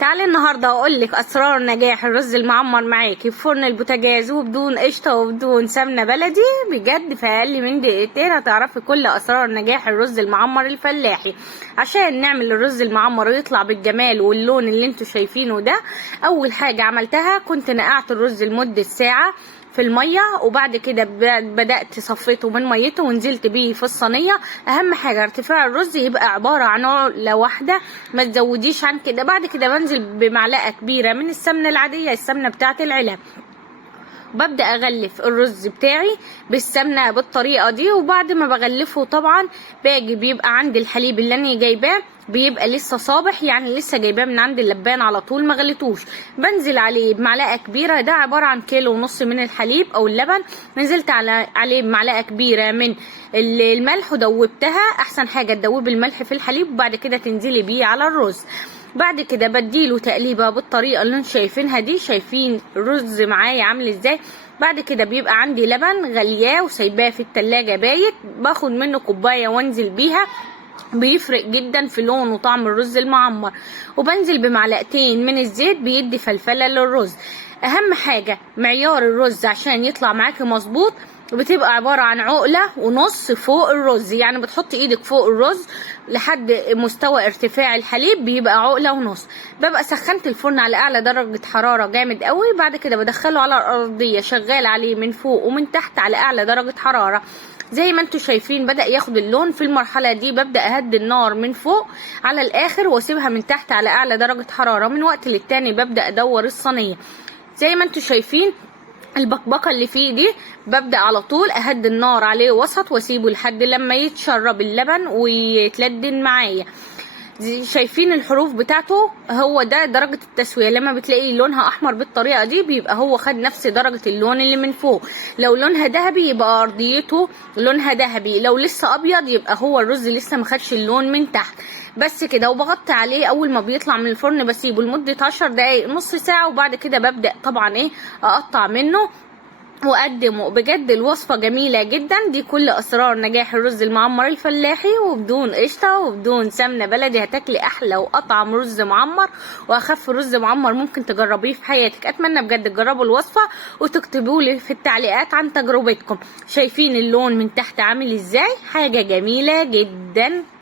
تعالي النهارده اقول لك اسرار نجاح الرز المعمر معاكي في فرن البوتاجاز وبدون قشطه وبدون سمنه بلدي. بجد في اقل من دقيقتين هتعرفي كل اسرار نجاح الرز المعمر الفلاحي. عشان نعمل الرز المعمر ويطلع بالجمال واللون اللي انتوا شايفينه ده، اول حاجه عملتها كنت نقعت الرز لمده ساعه في الميه، وبعد كده بدات صفيته من ميته ونزلت بيه في الصينيه. اهم حاجه ارتفاع الرز يبقى عباره عن عقله واحده، ما تزوديش عن كده. بعد كده بنزل بمعلقه كبيره من السمنه العاديه، السمنه بتاعه العلب. ببدأ اغلف الرز بتاعي بالسمنه بالطريقه دي، وبعد ما بغلفه طبعا باجي بيبقى عندي الحليب اللي انا جايباه بيبقى لسه صابح، يعني لسه جايباه من عند اللبان على طول ما غليتوش. بنزل عليه بمعلقه كبيره، ده عباره عن كيلو ونص من الحليب او اللبن. نزلت عليه بمعلقه كبيره من الملح ودوبتها. احسن حاجه تدوبي الملح في الحليب وبعد كده تنزلي بيه على الرز. بعد كده بديله تقليبه بالطريقه اللي انتم شايفينها دي. شايفين الرز معايا عامل ازاي؟ بعد كده بيبقى عندي لبن غلياه وسايباه في التلاجة بايت، باخد منه كوبايه وانزل بيها. بيفرق جدا في لون وطعم الرز المعمر. وبنزل بمعلقتين من الزيت بيدي فلفله للرز. اهم حاجه معيار الرز عشان يطلع معاكي مظبوط بتبقى عبارة عن عقلة ونص فوق الرز، يعني بتحطي ايدك فوق الرز لحد مستوى ارتفاع الحليب بيبقى عقلة ونص. ببقى سخنت الفرن على اعلى درجة حرارة جامد قوي. بعد كده بدخله على الارضية شغال عليه من فوق ومن تحت على اعلى درجة حرارة. زي ما انتوا شايفين بدأ ياخد اللون. في المرحلة دي ببدأ اهدي النار من فوق على الاخر واسيبها من تحت على اعلى درجة حرارة. من وقت للتاني ببدأ ادور الصينية. زي ما انتوا شايفين البقبقه اللي فيه دي ببدأ على طول اهدي النار عليه وسط واسيبه لحد لما يتشرب اللبن ويتلدن معايا. شايفين الحروف بتاعته؟ هو ده درجة التسوية. لما بتلاقي لونها احمر بالطريقة دي بيبقى هو خد نفس درجة اللون اللي من فوق. لو لونها ذهبي يبقى ارضيته لونها ذهبي، لو لسه ابيض يبقى هو الرز لسه ما خدش اللون من تحت. بس كده. وبغطي عليه اول ما بيطلع من الفرن بسيبه لمدة 10 دقايق نص ساعة، وبعد كده ببدأ طبعا اقطع منه واقدمه. بجد الوصفه جميله جدا. دي كل اسرار نجاح الرز المعمر الفلاحي، وبدون قشطه وبدون سمنه بلدي هتاكلي احلى واطعم رز معمر واخف رز معمر ممكن تجربيه في حياتك. اتمنى بجد تجربوا الوصفه وتكتبوا لي في التعليقات عن تجربتكم. شايفين اللون من تحت عامل ازاي؟ حاجه جميله جدا.